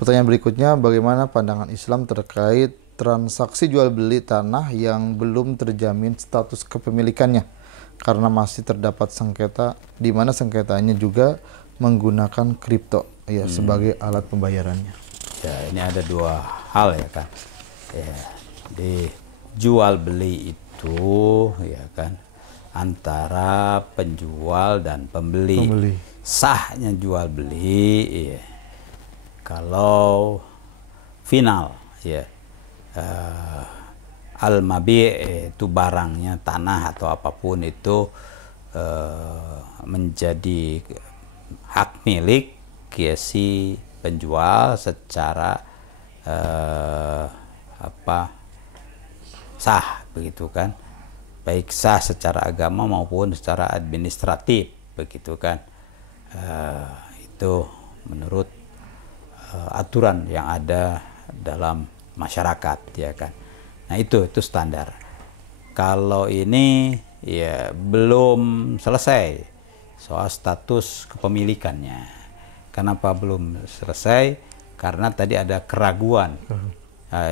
Pertanyaan berikutnya, bagaimana pandangan Islam terkait transaksi jual beli tanah yang belum terjamin status kepemilikannya karena masih terdapat sengketa, di mana sengketanya juga menggunakan kripto ya sebagai alat pembayarannya. Ya, ini ada dua hal ya kan. Ya, di jual beli itu ya kan antara penjual dan pembeli. Sahnya jual beli ya, kalau final ya al-mabi' itu barangnya, tanah atau apapun itu menjadi hak milik ya si penjual secara sah begitu kan, baik sah secara agama maupun secara administratif begitu kan. Itu menurut aturan yang ada dalam masyarakat ya kan. Nah itu standar. Kalau ini ya belum selesai soal status kepemilikannya. Kenapa belum selesai? Karena tadi ada keraguan.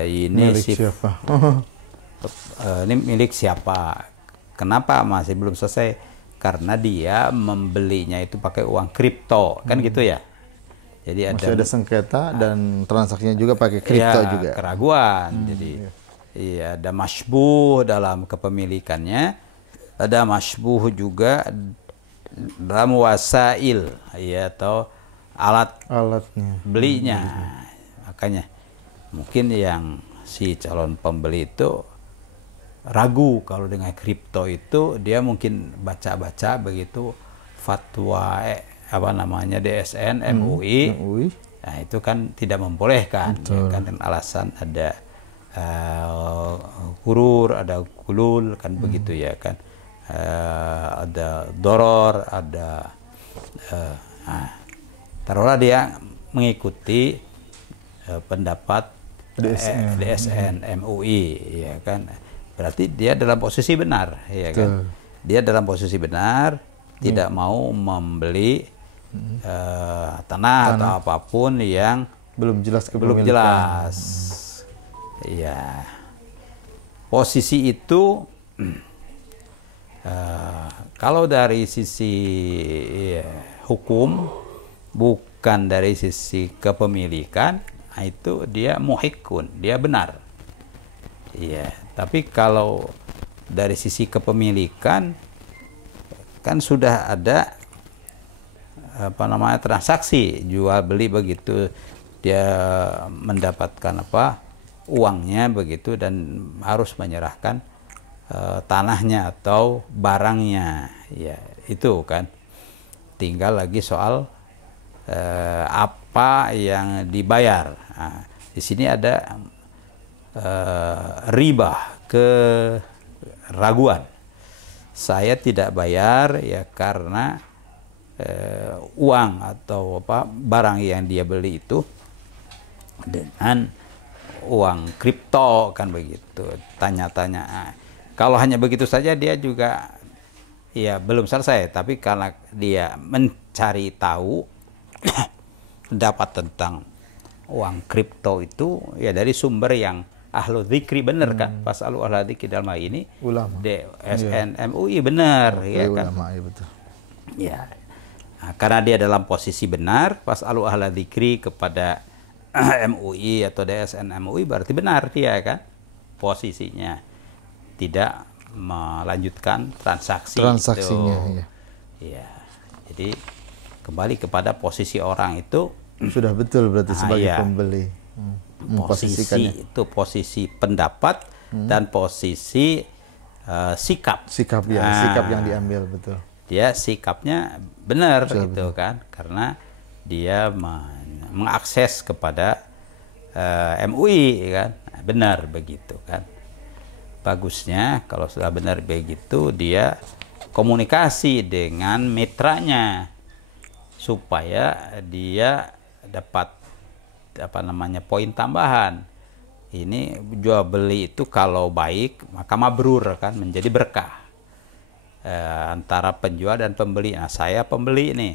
Ini milik siapa? Ini milik siapa? Kenapa masih belum selesai? Karena dia membelinya itu pakai uang kripto, kan gitu ya. Jadi masih ada sengketa dan transaksinya juga pakai kripto ya, juga. Keraguan. Jadi iya, ada masybuh dalam kepemilikannya, ada masybuh juga dalam wasail ya atau alatnya belinya. Makanya mungkin yang si calon pembeli itu ragu kalau dengan kripto itu, dia mungkin baca-baca begitu fatwa apa namanya DSN MUI. Nah itu kan tidak membolehkan ya kan, dengan alasan ada gurur, ada gulul kan begitu ya kan, ada doror, ada taruhlah dia mengikuti pendapat DSN MUI ya kan, berarti dia dalam posisi benar ya kan. Dia dalam posisi benar, tidak mau membeli tanah atau apapun yang belum jelas belum jelas. Ya, posisi itu kalau dari sisi hukum, bukan dari sisi kepemilikan, itu dia muhikun, dia benar. Iya, tapi kalau dari sisi kepemilikan kan sudah ada apa namanya transaksi jual beli begitu, dia mendapatkan uangnya begitu dan harus menyerahkan tanahnya atau barangnya ya, itu kan tinggal lagi soal apa yang dibayar. Nah, di sini ada riba, keraguan. Saya tidak bayar ya karena uang atau barang yang dia beli itu dengan uang kripto kan begitu. Tanya-tanya. Kalau hanya begitu saja dia juga ya belum selesai, tapi karena dia mencari tahu pendapat tentang uang kripto itu ya dari sumber yang ahlu dzikri, bener kan? Fasalu ahla dzikri dalam hal ini ulama, DSN MUI bener ya kan? Ulama, ya betul. Ya, nah, karena dia dalam posisi benar, fasalu ahla dzikri kepada MUI atau DSN MUI, berarti benar dia kan posisinya, tidak melanjutkan transaksinya ya. Ya, jadi kembali kepada posisi orang itu sudah betul berarti sebagai pembeli. Posisi itu posisi pendapat dan posisi sikap yang diambil, betul. Dia sikapnya benar gitu kan, karena dia mengakses kepada MUI kan, benar begitu kan. Bagusnya kalau sudah benar begitu, dia komunikasi dengan mitranya supaya dia dapat poin tambahan. Ini jual beli itu kalau baik maka mabrur kan, menjadi berkah antara penjual dan pembeli. Nah, saya pembeli nih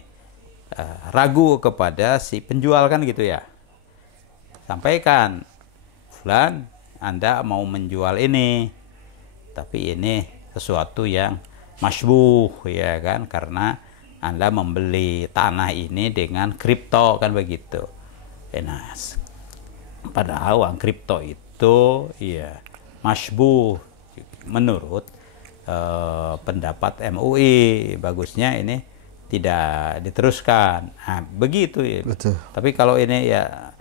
ragu kepada si penjual kan gitu ya. sampaikan, fulan, Anda mau menjual ini, tapi ini sesuatu yang masybuh, ya kan, karena Anda membeli tanah ini dengan kripto, kan begitu. Nah, padahal uang kripto itu ya masybuh menurut pendapat MUI, bagusnya ini tidak diteruskan. Nah, begitu ya. Betul. Tapi kalau ini ya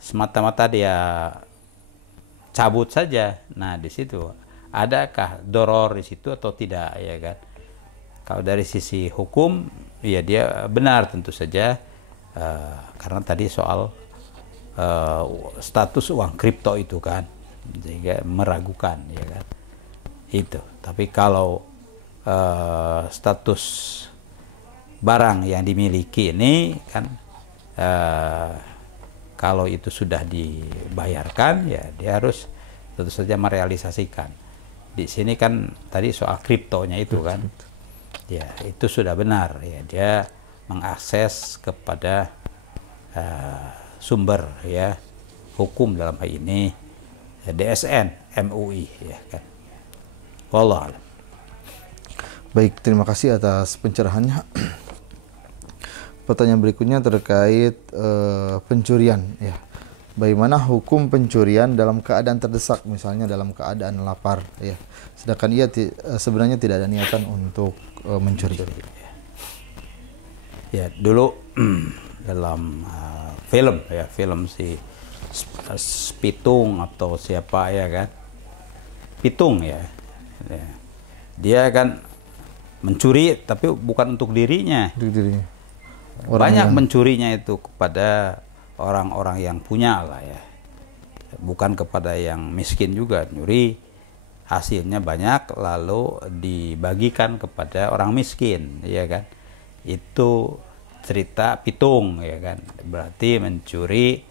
semata-mata dia cabut saja, nah di situ adakah doror di situ atau tidak, ya kan? Kalau dari sisi hukum, ya dia benar tentu saja, karena tadi soal status uang kripto itu kan, sehingga meragukan, ya kan? Itu. Tapi kalau status barang yang dimiliki ini kan, kalau itu sudah dibayarkan, ya dia harus tentu saja merealisasikan. Di sini kan tadi soal kriptonya itu kan, ya itu sudah benar, ya dia mengakses kepada sumber ya hukum dalam hal ini ya, DSN MUI, ya kan. Wallah alam. Baik, terima kasih atas pencerahannya. Pertanyaan berikutnya terkait pencurian, ya. Bagaimana hukum pencurian dalam keadaan terdesak, misalnya dalam keadaan lapar, ya. Sedangkan ia sebenarnya tidak ada niatan untuk mencuri. Ya, dulu dalam film ya, film si Pitung atau siapa, ya kan, Pitung ya, dia kan mencuri tapi bukan untuk dirinya. Untuk dirinya. Banyak mencurinya itu kepada orang-orang yang punya lah ya, bukan kepada yang miskin juga. Nyuri hasilnya banyak lalu dibagikan kepada orang miskin, ya kan. Itu cerita Pitung, ya kan. Berarti mencuri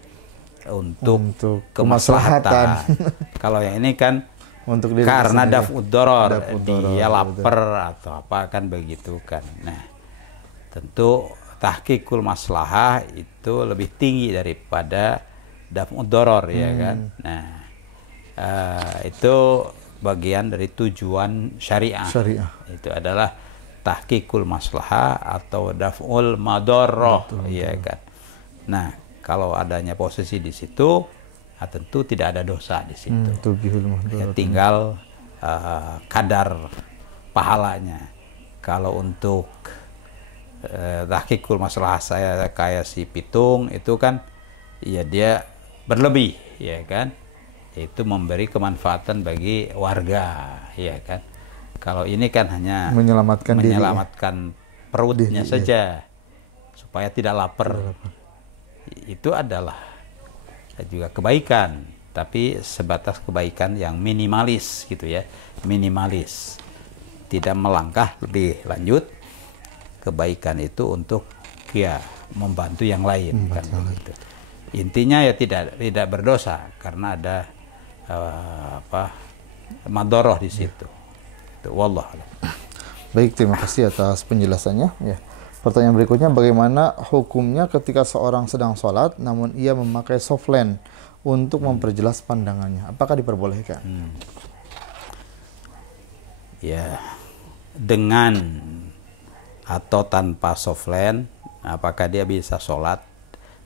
untuk kemaslahatan. Kalau yang ini kan untuk karena daf'ud doror, dia lapar atau apa kan begitu kan. Nah, tentu tahqiqul maslahah itu lebih tinggi daripada daf'ud doror, ya kan. Nah, itu bagian dari tujuan syariah. Itu adalah tahqiqul maslahah atau daf'ul madorroh, ya kan. Nah, kalau adanya posisi di situ, tentu tidak ada dosa di situ. Ya, tinggal kadar pahalanya. Kalau untuk tahqiqul maslahah saya kayak si Pitung itu kan, ya dia berlebih, ya kan. Itu memberi kemanfaatan bagi warga, ya kan. Kalau ini kan hanya menyelamatkan perutnya saja, supaya tidak lapar. Itu adalah juga kebaikan, tapi sebatas kebaikan yang minimalis gitu ya, minimalis, tidak melangkah lebih lanjut. Kebaikan itu untuk ya membantu yang lain, kan begitu. Intinya ya tidak berdosa karena ada madoroh di situ. Itu wallah alam. Baik, terima kasih atas penjelasannya, ya. Pertanyaan berikutnya, bagaimana hukumnya ketika seorang sedang sholat namun ia memakai softland untuk memperjelas pandangannya? Apakah diperbolehkan? Ya, dengan atau tanpa softland, apakah dia bisa sholat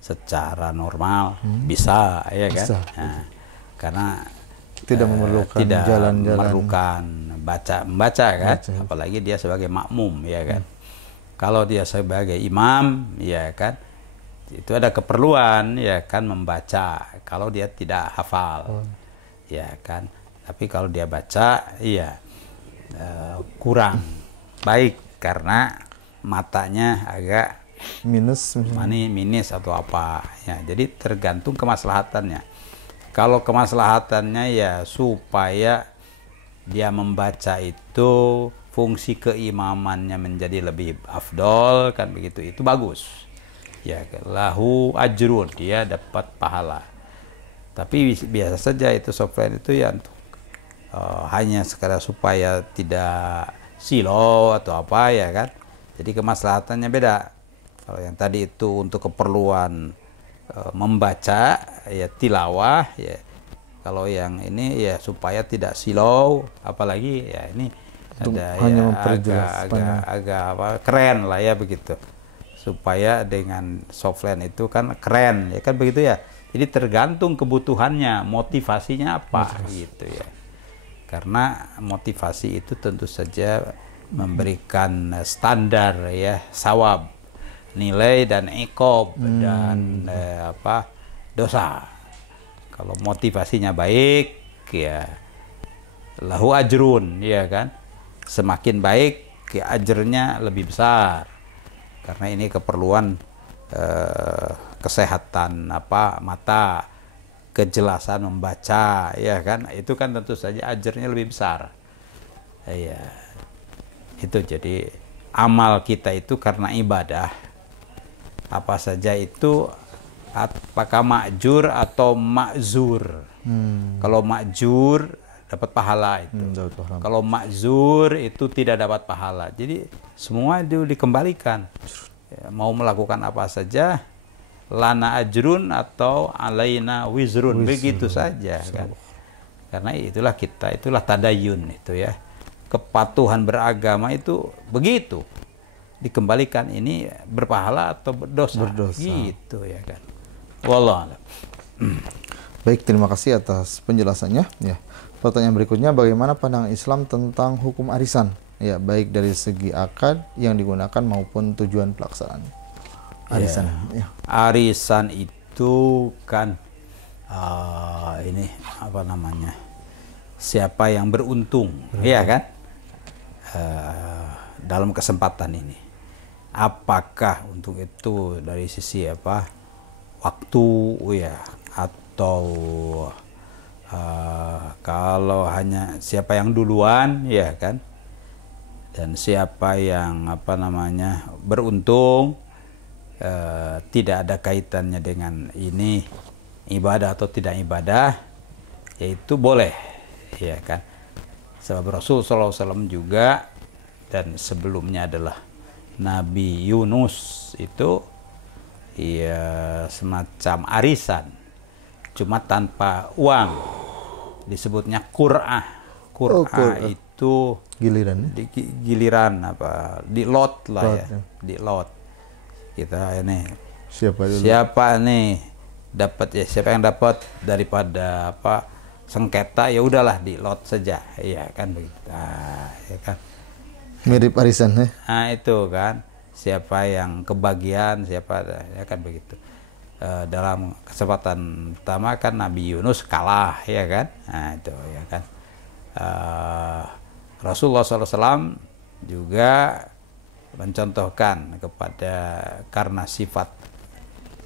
secara normal? Bisa, ya kan? Bisa. Nah, karena tidak memerlukan memerlukan membaca kan, apalagi dia sebagai makmum, ya kan. Kalau dia sebagai imam, ya kan, itu ada keperluan, ya kan, membaca. Kalau dia tidak hafal, ya kan. Tapi kalau dia baca, iya, kurang baik karena matanya agak minus atau apa. Ya, jadi tergantung kemaslahatannya. Kalau kemaslahatannya ya supaya dia membaca itu fungsi keimamannya menjadi lebih afdol, kan begitu, itu bagus. Ya, lahu ajrun, dia dapat pahala. Tapi biasa saja itu software itu ya untuk hanya sekadar supaya tidak silo atau apa, ya kan. Jadi kemaslahatannya beda. Kalau yang tadi itu untuk keperluan membaca, ya tilawah ya. Kalau yang ini ya supaya tidak silau, apalagi ya ini Untuk ada hanya ya memperjelas agak apa keren lah ya begitu. Supaya dengan softline itu kan keren ya kan begitu ya. Jadi tergantung kebutuhannya, motivasinya apa gitu ya. Karena motivasi itu tentu saja memberikan standar ya, sawab, nilai dan iqab dan dosa. Kalau motivasinya baik ya lahu ajrun ya kan. Semakin baik ya ajrnya lebih besar. Karena ini keperluan kesehatan mata, kejelasan membaca ya kan. Itu kan tentu saja ajrnya lebih besar. Ya. Itu jadi amal kita itu karena ibadah apa saja itu apakah makjur atau makzur. Kalau makjur dapat pahala itu. Kalau makzur itu tidak dapat pahala. Jadi semua itu dikembalikan. Ya, mau melakukan apa saja lana ajrun atau alaina wizrun begitu saja kan. Karena itulah tadayun itu ya. Kepatuhan beragama itu begitu dikembalikan ini berpahala atau berdosa. Gitu ya kan. Wallah. Baik, terima kasih atas penjelasannya ya. Pertanyaan berikutnya, bagaimana pandangan Islam tentang hukum arisan ya, baik dari segi akad yang digunakan maupun tujuan pelaksanaan arisan ya. Arisan itu kan ini apa namanya, siapa yang beruntung ya kan dalam kesempatan ini, apakah untuk itu dari sisi waktu ya, atau kalau hanya siapa yang duluan ya kan, dan siapa yang beruntung, tidak ada kaitannya dengan ini ibadah atau tidak ibadah, yaitu boleh ya kan. Sebab Rasul SAW juga, dan sebelumnya adalah Nabi Yunus itu ya semacam arisan, cuma tanpa uang, disebutnya qur'ah. Qur'ah itu giliran di lot lah ya, di lot. Kita ini siapa nih dapat ya, siapa yang dapat daripada sengketa ya udahlah di lot saja ya kan begitu. Ya kan mirip arisan ya. Nah itu kan, siapa yang kebagian siapa ya kan begitu. Dalam kesempatan pertama kan Nabi Yunus kalah ya kan. Nah itu ya kan. Rasulullah SAW juga mencontohkan karena sifat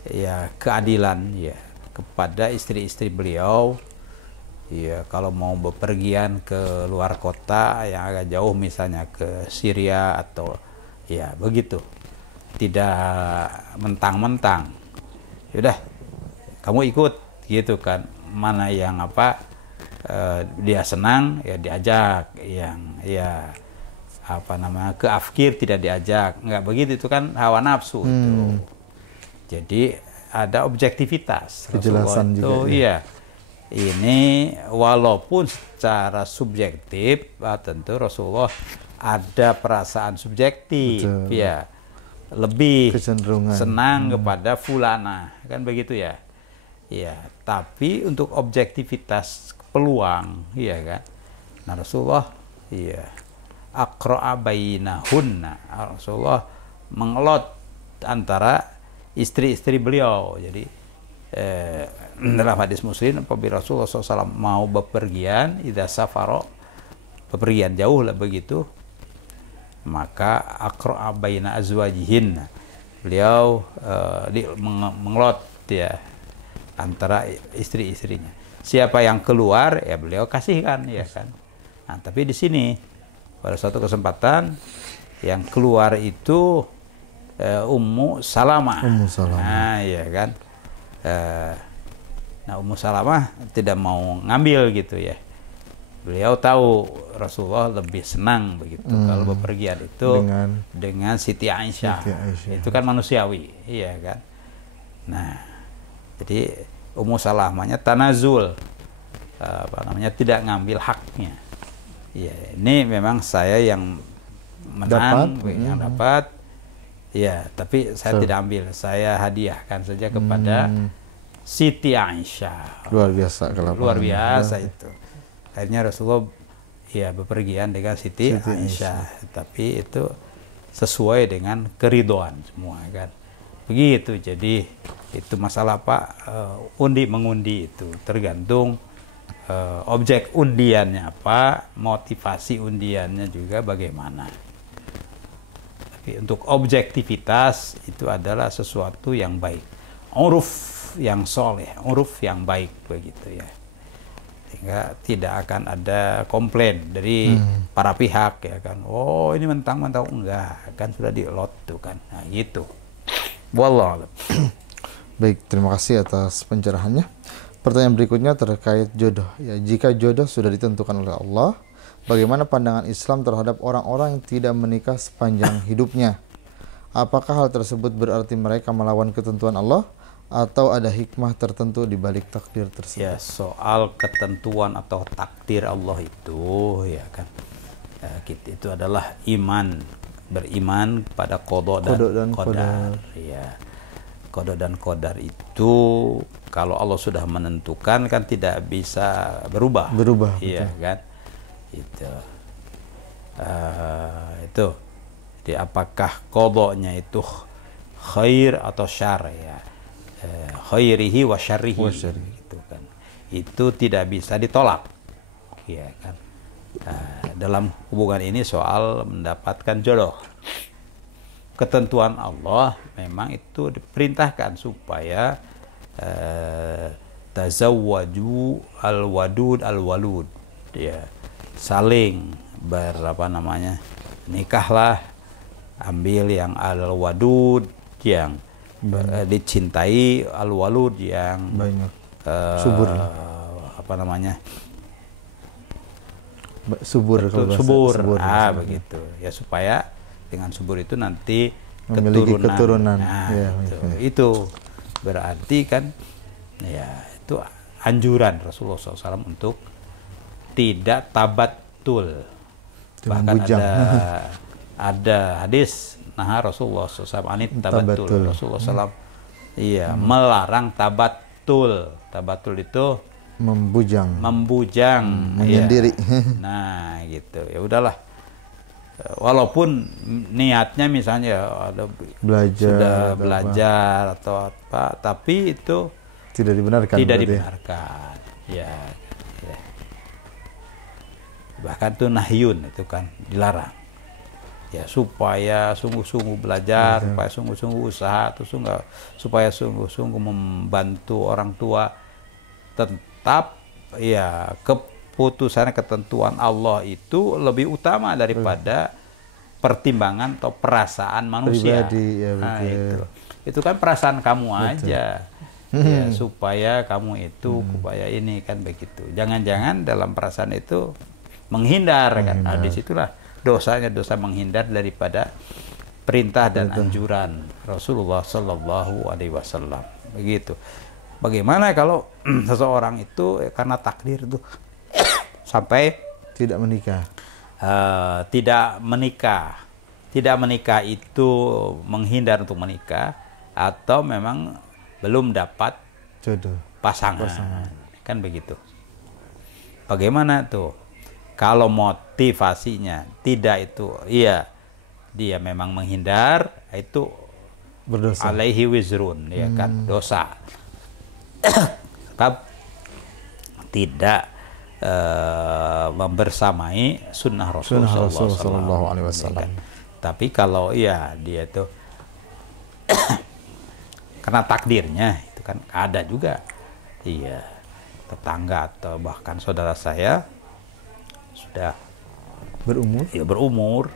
ya keadilan ya kepada istri-istri beliau ya, kalau mau bepergian ke luar kota yang agak jauh misalnya ke Syria atau ya begitu, tidak mentang-mentang yaudah kamu ikut gitu kan, mana yang dia senang ya diajak, yang ya ke afkir tidak diajak, nggak begitu, itu kan hawa nafsu itu. Jadi ada objektivitas kejelasan itu juga, iya. Ini walaupun secara subjektif tentu Rasulullah ada perasaan subjektif. Betul. Ya, lebih senang kepada fulana kan begitu ya. Ya, tapi untuk objektivitas peluang iya kan. Nah Rasulullah iya aqra'a bainahunna, Rasulullah mengelot antara istri-istri beliau. Jadi dalam hadis Muslim, apabila Rasulullah SAW mau bepergian, idza safaro, bepergian jauh lah begitu, maka aqra'a baina azwajihin, beliau mengelot ya antara istri-istrinya. Siapa yang keluar ya beliau kasihkan ya kan. Nah, tapi di sini pada suatu kesempatan yang keluar itu Ummu Salamah. Nah, ya kan. Nah, Ummu Salamah tidak mau ngambil gitu ya. Beliau tahu Rasulullah lebih senang begitu kalau bepergian itu dengan Siti Aisyah. Itu kan manusiawi, iya kan. Nah, jadi Ummu Salamahnya tanazul, tidak ngambil haknya. Ya, ini memang saya yang menang, yang dapat. Ya, tapi saya tidak ambil. Saya hadiahkan saja kepada Siti Aisyah. Luar biasa kalau luar biasa itu. Akhirnya Rasulullah ya bepergian dengan Siti Aisyah. Tapi itu sesuai dengan keridhaan semua kan. Begitu. Jadi itu masalah undi mengundi itu tergantung objek undiannya apa, motivasi undiannya juga bagaimana. Tapi untuk objektivitas itu adalah sesuatu yang baik, uruf yang soleh, uruf yang baik begitu ya, sehingga tidak akan ada komplain dari para pihak ya kan. Oh ini mentang-mentang enggak kan sudah dielot tuh kan, nah gitu. Wallah. Baik, terima kasih atas pencerahannya. Pertanyaan berikutnya terkait jodoh. Ya, jika jodoh sudah ditentukan oleh Allah, bagaimana pandangan Islam terhadap orang-orang yang tidak menikah sepanjang hidupnya? Apakah hal tersebut berarti mereka melawan ketentuan Allah atau ada hikmah tertentu di balik takdir tersebut? Ya, soal ketentuan atau takdir Allah itu ya kan, itu adalah iman, beriman pada qada dan qadar. Ya. Qada dan qadar itu kalau Allah sudah menentukan kan tidak bisa berubah. Iya kan? Itu. Jadi apakah qadanya itu khair atau syarr ya? Khairihi wa syarrihi gitu kan. Itu tidak bisa ditolak. Iya kan? Dalam hubungan ini soal mendapatkan jodoh. Ketentuan Allah memang itu diperintahkan supaya tazawwaju al-wadud al-walud, ya, saling nikahlah, ambil yang al-wadud yang dicintai, al-walud yang banyak subur, subur, begitu ya, supaya dengan subur itu nanti memiliki keturunan. Nah, ya, itu berarti kan ya itu anjuran Rasulullah SAW untuk tidak tabattul. Bahkan ada hadis Rasulullah SAW anit tabattul. Rasulullah SAW melarang tabattul. Tabattul itu membujang, menyendiri. Nah, gitu. Ya udahlah. Walaupun niatnya misalnya ada belajar atau apa, tapi itu tidak dibenarkan. Ya. Bahkan itu nahyun, itu kan dilarang. Ya, supaya sungguh-sungguh belajar, supaya sungguh-sungguh usaha, supaya sungguh-sungguh membantu orang tua, tetap ya keputusan ketentuan Allah itu lebih utama daripada pertimbangan atau perasaan manusia. Itu kan perasaan kamu aja. Ya, supaya kamu itu supaya ini kan begitu. Jangan-jangan dalam perasaan itu menghindar kan. Nah, disitulah dosa menghindar daripada perintah dan anjuran Rasulullah Shallallahu Alaihi Wasallam. Begitu. Bagaimana kalau seseorang itu karena takdir itu sampai tidak menikah? Tidak menikah itu menghindar untuk menikah atau memang belum dapat jodoh pasangan. Kan begitu. Bagaimana tuh? Kalau motivasinya tidak itu, iya dia memang menghindar, itu berdosa. Alaihi wizrun, ya kan, dosa. Tidak membersamai sunnah Rasulullah Sallallahu Alaihi Wasallam. Tapi kalau dia itu karena takdirnya itu kan ada juga, tetangga atau bahkan saudara saya sudah berumur,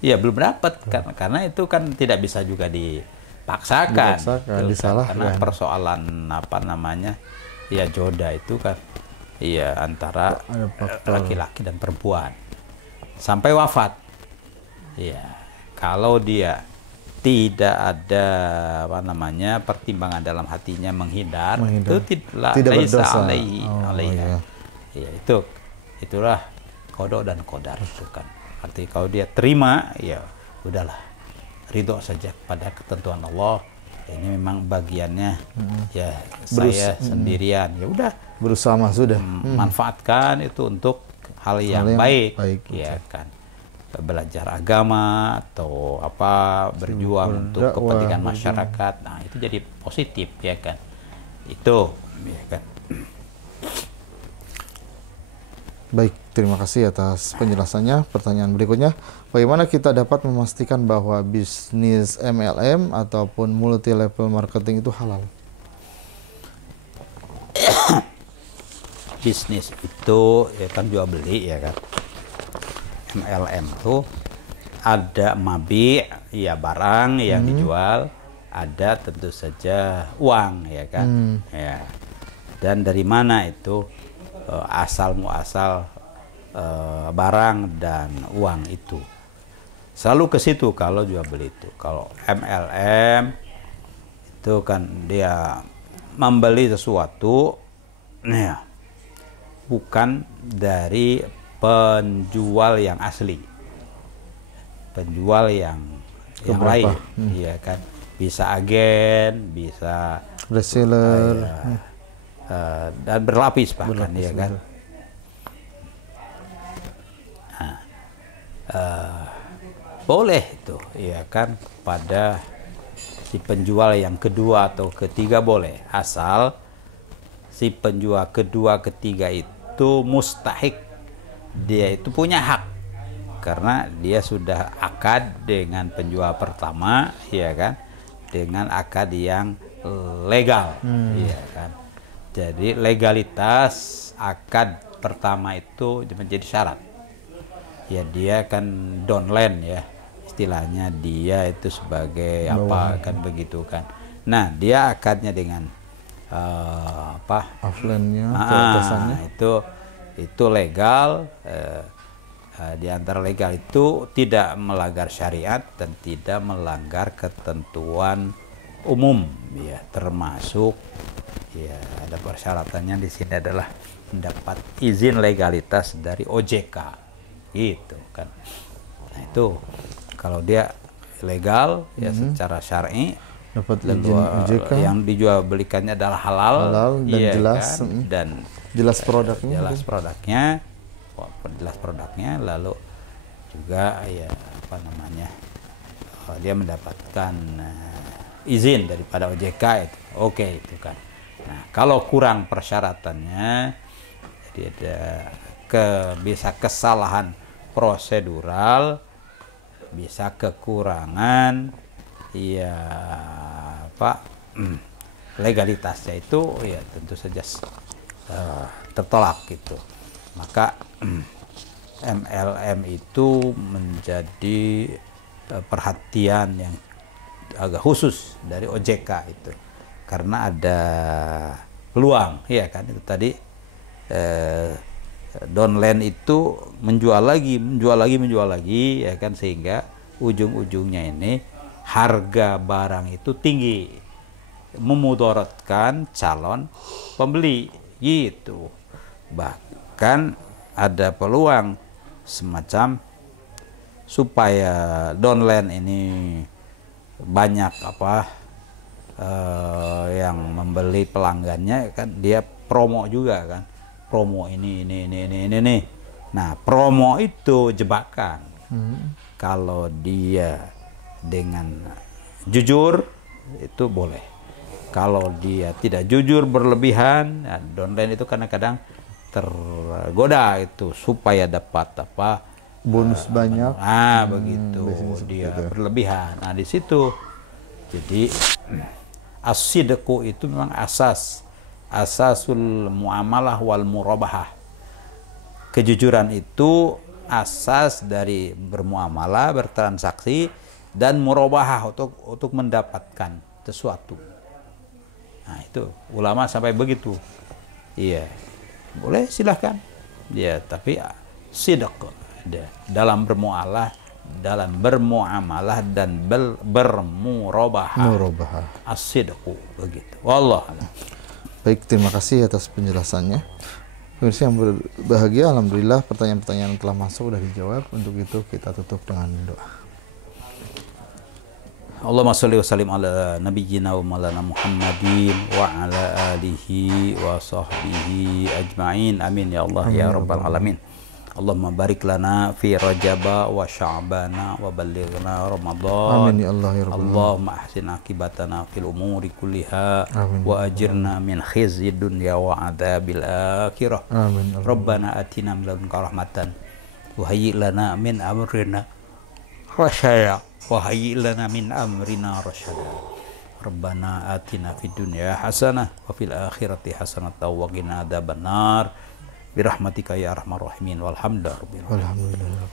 belum dapat karena itu kan tidak bisa juga dipaksakan, disalahkan. Karena persoalan jodoh itu kan antara laki-laki dan perempuan sampai wafat. Kalau dia tidak ada apa namanya pertimbangan dalam hatinya menghindar, itu tidak berdosa. alaiha. Ya, itulah qada dan qadar itu kan. Arti kalau dia terima, ya udahlah, ridho saja pada ketentuan Allah. Ini memang bagiannya, ya saya sendirian, ya udah berusaha sudah manfaatkan itu untuk hal yang baik, ya kan, belajar agama atau apa, berjuang untuk kepentingan masyarakat. Nah itu jadi positif, ya kan, itu, ya kan. Baik, terima kasih atas penjelasannya. Pertanyaan berikutnya, bagaimana kita dapat memastikan bahwa bisnis MLM ataupun multi level marketing itu halal? Bisnis itu ya kan jual beli, ya kan. MLM itu ada mabi, ya barang yang dijual, ada tentu saja uang, ya kan. Ya. Dan dari mana itu asal muasal barang dan uang itu, selalu ke situ kalau jual beli itu. Kalau MLM itu kan dia membeli sesuatu, ya, bukan dari penjual yang asli, penjual yang lain, ya kan, bisa agen, bisa reseller, dan berlapis bahkan, ya kan. Nah, boleh itu, ya kan, pada si penjual yang kedua atau ketiga boleh, asal si penjual kedua ketiga itu mustahik, dia itu punya hak karena dia sudah akad dengan penjual pertama, ya kan, dengan akad yang legal, ya kan. Jadi legalitas akad pertama itu menjadi syarat. Ya dia kan downline, ya istilahnya, dia itu sebagai apa kan begitu kan. Nah dia akadnya dengan offline-nya, atasannya, itu legal. Di antara legal itu tidak melanggar syariat dan tidak melanggar ketentuan umum, ya, termasuk, ya, ada persyaratannya di sini adalah mendapat izin legalitas dari OJK, gitu kan. Nah itu kalau dia legal, ya secara syar'i, dapat izin OJK, yang dijual belikannya adalah halal dan ya jelas, kan? Dan jelas produknya, jelas produknya, lalu juga ya apa namanya, dia mendapatkan izin daripada OJK itu, oke, itu kan. Nah kalau kurang persyaratannya, jadi ada bisa kesalahan prosedural, bisa kekurangan, ya apa, legalitasnya itu, ya tentu saja tertolak gitu. Maka MLM itu menjadi perhatian yang agak khusus dari OJK itu, karena ada peluang, ya kan, itu tadi downline itu menjual lagi, ya kan, sehingga ujung-ujungnya ini harga barang itu tinggi, memudaratkan calon pembeli, gitu. Bahkan ada peluang semacam supaya downline ini banyak yang membeli pelanggannya, kan dia promo juga kan, promo ini. Nah promo itu jebakan. Kalau dia dengan jujur itu boleh. Kalau dia tidak jujur berlebihan, nah, downline itu kadang-kadang tergoda itu supaya dapat bonus banyak. Begitu dia berlebihan. Nah di situ jadi as-sidqu itu memang asasul muamalah wal murabahah. Kejujuran itu asas dari bermuamalah, bertransaksi, dan murabahah untuk mendapatkan sesuatu. Nah itu ulama sampai begitu. Iya, boleh silahkan. Ya, tapi sidq dalam bermuamalah dalam bermuamalah dan bermurabahah. As-sidqu begitu. Wallah. Baik, terima kasih atas penjelasannya. Pemirsa yang berbahagia, alhamdulillah pertanyaan-pertanyaan yang telah masuk sudah dijawab. Untuk itu kita tutup dengan doa. Allahumma sholli wa sallim ala nabiyyina wa maulana Muhammadin wa ala alihi wa sahbihi ajma'in. Amin ya Allah ya rabbal alamin. Allahumma barik lana fi Rajaba wa Sya'bana wa ballighna Ramadan. Amin ya Allah ya rabbal alamin. Allahumma ahsin akibatana fil umuri kulliha wa ajirna min khizyid dunya wa adzabil akhirah. Amin. Rabbana atina min ladunka rahmatan wa hayyi lana min amrina rasyada wa hayyi lana min amrina rasyada. Rabbana atina fid dunya hasanah wa fil akhirati hasanah wa qina adzabannar birahmatika ya arhamar rahimin walhamdulillah.